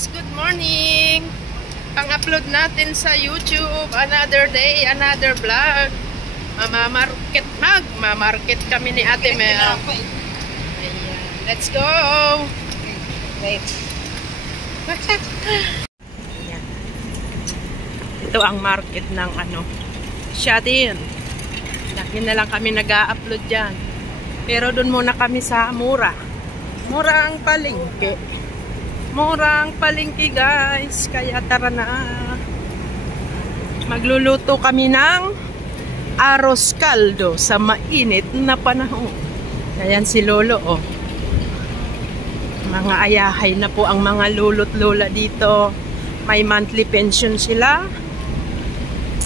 guys, good morning. Pang-upload natin sa YouTube. Another day, another vlog. Mamarket kami ni Ate Mel. Ayan. Let's go. Wait. Ayan. Ito ang market ng Shatin. Lagi na lang kami nag-a-upload dyan. Pero doon muna kami sa Mura. Mura ang palengke. Mura ang palengke guys. Kaya tara na. Magluluto kami ng arroz caldo sa mainit na panahon. Ayan si Lolo oh. Mga ayahay na po ang mga lolo't lola dito. May monthly pension sila.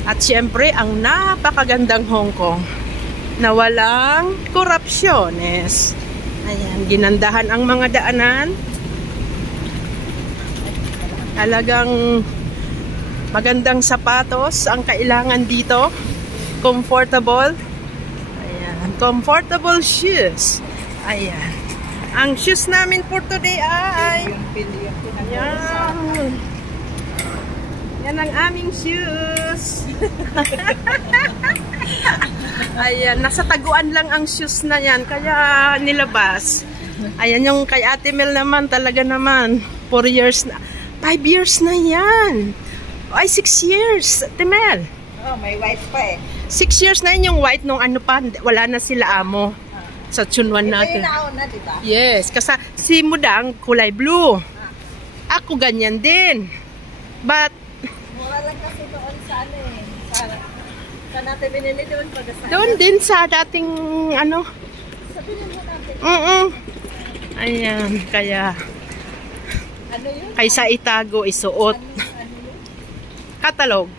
At syempre ang napakagandang Hong Kong na walang korupsyones. Ayan, ginandahan ang mga daanan. Talagang magandang sapatos ang kailangan dito. Comfortable. Ayan, comfortable shoes. Ayan. Ang shoes namin for today ay ayan. Yan ang aming shoes. Ayan, nasa taguan lang ang shoes na yan. Kaya nilabas. Ayan yung kay Ate Mel naman. Talaga naman. 4 years na. 5 years na yan. Ay, 6 years. Ate Mel. Oh, may white pa eh. 6 years na yun yung white nung pa. Wala na sila amo. Sa Chunwan natin. Ito yung nauna, diba? Yes. Kasi si Mudang kulay blue. Ako ganyan din. But mura lang kasi doon sa sa natin binili doon pag-asaya. doon din sa dating Sa binili natin. Ayan, kaya Ano yun? kaysa itago, isuot. Katalog.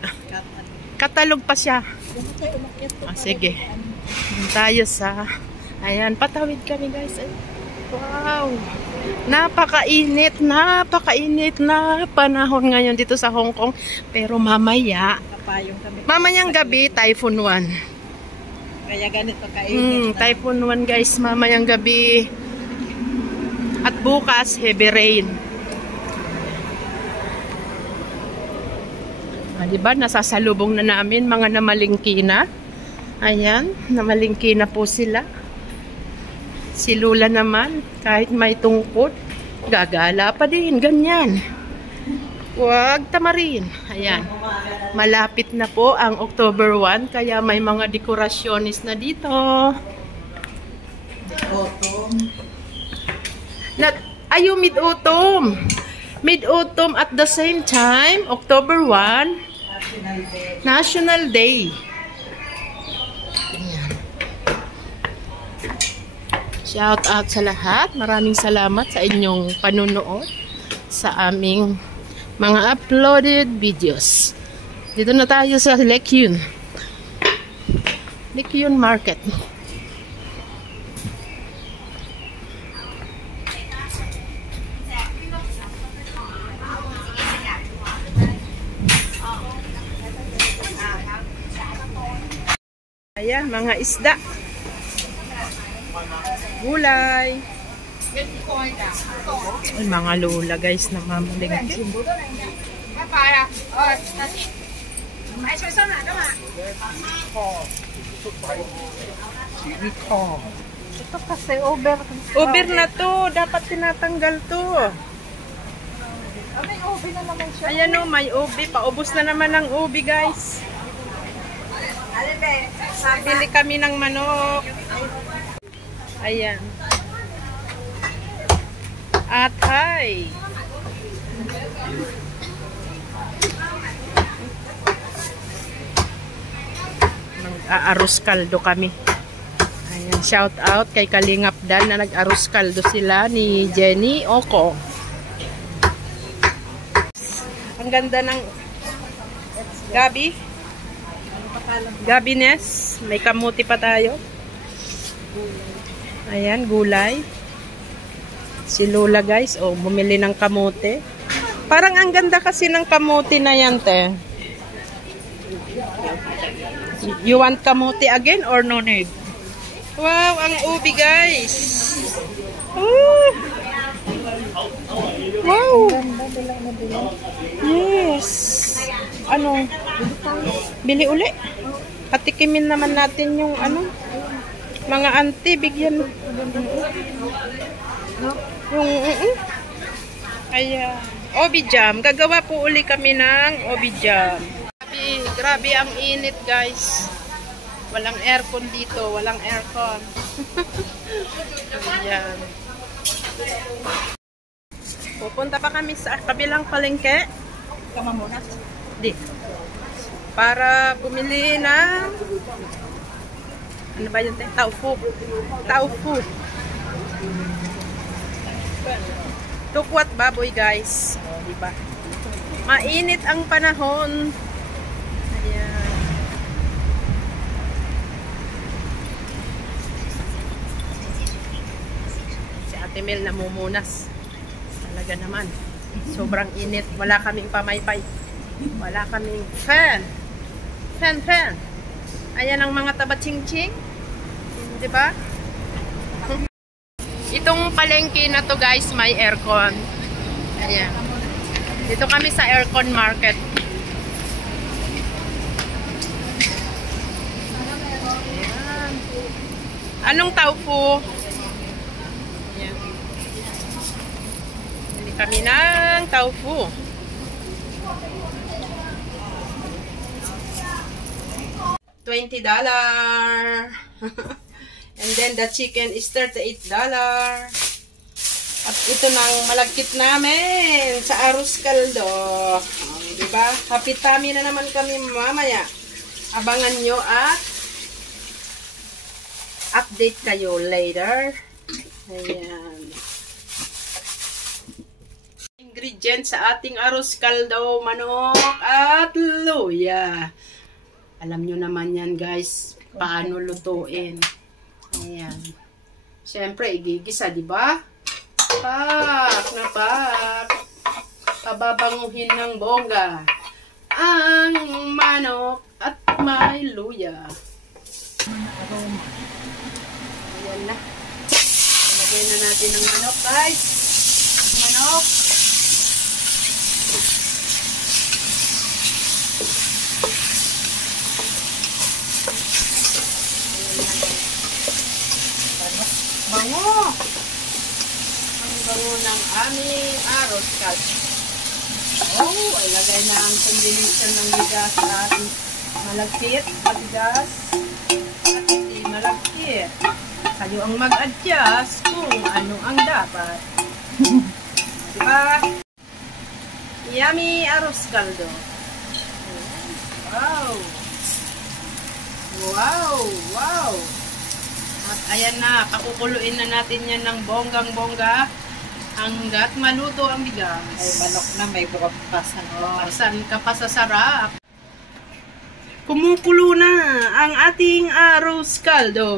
Katalog pa siya. Sige. Tayo sa ayan, patawid kami guys. Wow. Napakainit na panahon ngayon dito sa Hong Kong. Pero mamaya, mamayang gabi, Typhoon 1. Kaya ganito kainit. Typhoon 1 guys, mamayang gabi. At bukas, heavy rain. Diba, nasasalubong na namin mga namalingki na. Ayan, namalingki na po sila. Si Lula naman, kahit may tungkod, gagala pa din, ganyan. Huwag tamarin. Ayan, malapit na po ang October 1, kaya may mga dekorasyonis na dito. Ayaw mid-autumn. Mid-autumn at the same time, October 1, National Day. Shout out sa lahat. Maraming salamat sa inyong panunood sa aming mga uploaded videos. Dito na tayo sa Lekyun. Lekyun Market. Ayan, mga isda. Gulay. Ay, mga lola guys na mamalingki. Ito kasi over. Over na to. Dapat tinatanggal to. May ubi na naman siya. Ayan o, may ubi. Paubos na naman ang ubi guys. Bili kami ng manok. Ayan. Atay. Mag-arroz caldo kami. Ayan, shout out kay Kalingap Dan na nag-arroz caldo sila ni Jenny Oko. Ang ganda ng gabi. Gabines. May kamuti pa tayo. Ayan, gulay. Si Lola guys, oh, bumili ng kamote. Parang ang ganda kasi ng kamote na yan, te. You want kamote again or no need? Wow, ang ubi guys. Oh. Wow. Yes. Ano? Bili uli. Patikimin naman natin yung ano. Mga auntie, bigyan. Yung, ayan. Obi jam. Gagawa po uli kami ng obi jam. Grabe ang init, guys. Walang aircon dito. Walang aircon. Ayan. Pupunta pa kami sa kabilang palengke. Kama muna. Di. Para bumili ng ano ba yun? Taufu. Taufu. Tukwat baboy, guys. O, diba? Mainit ang panahon. Ayan. Si Ate Mel namumunas. Talaga naman. Sobrang init. Wala kaming pamaypay. Wala kaming fan. Fan. Ayan ang mga taba-ching-ching. Diba? Itong palengke na to, guys, may aircon. Ayan. Dito kami sa aircon market. Ayan. Anong taufu? Ayan. Bili kami ng taufu. $20. And then the chicken is $38. At ito nang malagkit namin sa arroz caldo. Diba? Happy-tummy na naman kami mamaya. Abangan nyo at update kayo later. Ayan. Ingredients sa ating arroz caldo, manok at luya. Alam nyo naman yan, guys, paano lutuin. Ayan. Siyempre, igigisa, di ba? Pak na pak. Pababanguhin ng bongga ang manok at may luya. Ayan na. Ilagay na natin ang manok, guys. Manok. Bango! Ang bango ng aming arroz caldo. Oh, ilagay na ang combination ng bigas at malagkit, matigas, at hindi malagkit. Kayo ang mag-adjust kung ano ang dapat. Diba? Yummy arroz caldo. Wow! Wow! At ayan na, pakukuluin na natin yan ng bonggang-bongga hanggat maluto ang bigas. Ay, manok na may bukapasan. Saan ka pa sa sarap? Kumukulo na ang ating arroz caldo.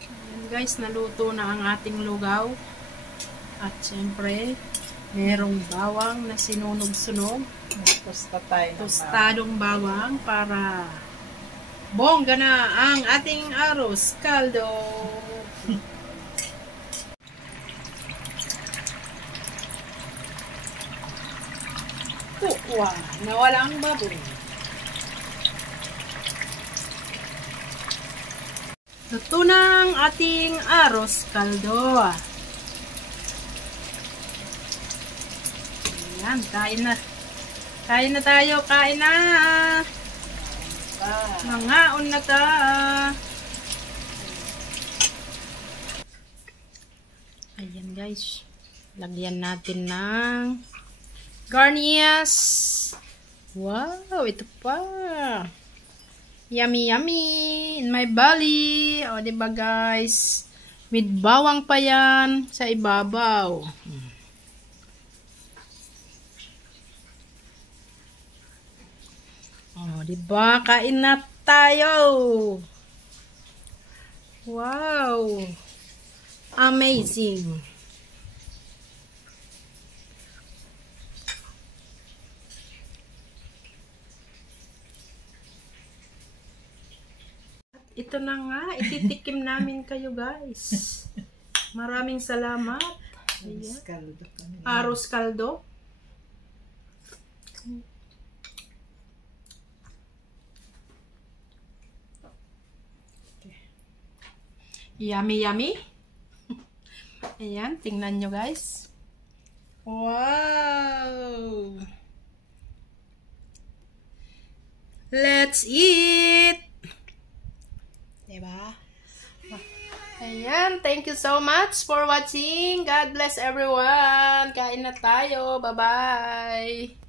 Ayan guys, naluto na ang ating lugaw. At syempre, merong bawang na sinunog-sunog. Tostadong bawang para bongga na ang ating arroz caldo. Tukwa na walang baboy. Luto na ang ating arroz caldo. Ayan, kain na. Kain na tayo, kain na. Mangaon na ta. Ayan guys. Lagyan natin ng garnias. Wow, ito pa. Yummy, yummy. In my belly. O, diba guys? With bawang pa yan sa ibabaw. Oh, diba? Kain na tayo. Wow. Amazing. At ito na nga, ititikim namin kayo guys. Maraming salamat. Ayan. Arroz caldo. Yummy, yummy. Ayan, tingnan nyo guys. Wow! Let's eat! Diba? Ayan, thank you so much for watching. God bless everyone. Kain na tayo. Bye-bye.